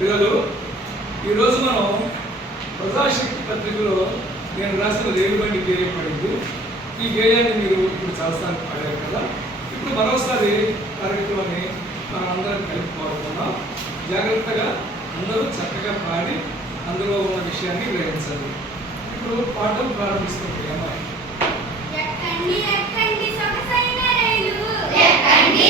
పిల్లలు, ఈరోజు మనం ప్రజాశక్తి పత్రికలో నేను రాసిన రేగుబండి గేయం పడింది. ఈ గేయాన్ని మీరు ఇప్పుడు చాలాసార్లు పాడారు కదా. ఇప్పుడు మరోసారి తరగతిలోని మనం అందరం కలిపి పాడుతున్నాం. జాగ్రత్తగా అందరూ చక్కగా పాడి అందులో ఉన్న విషయాన్ని గ్రహించాలి. ఇప్పుడు పాఠం ప్రారంభిస్తుంది అమ్మాయి. ఎక్కండి ఎక్కండి సొగసైన రైలు, ఎక్కండి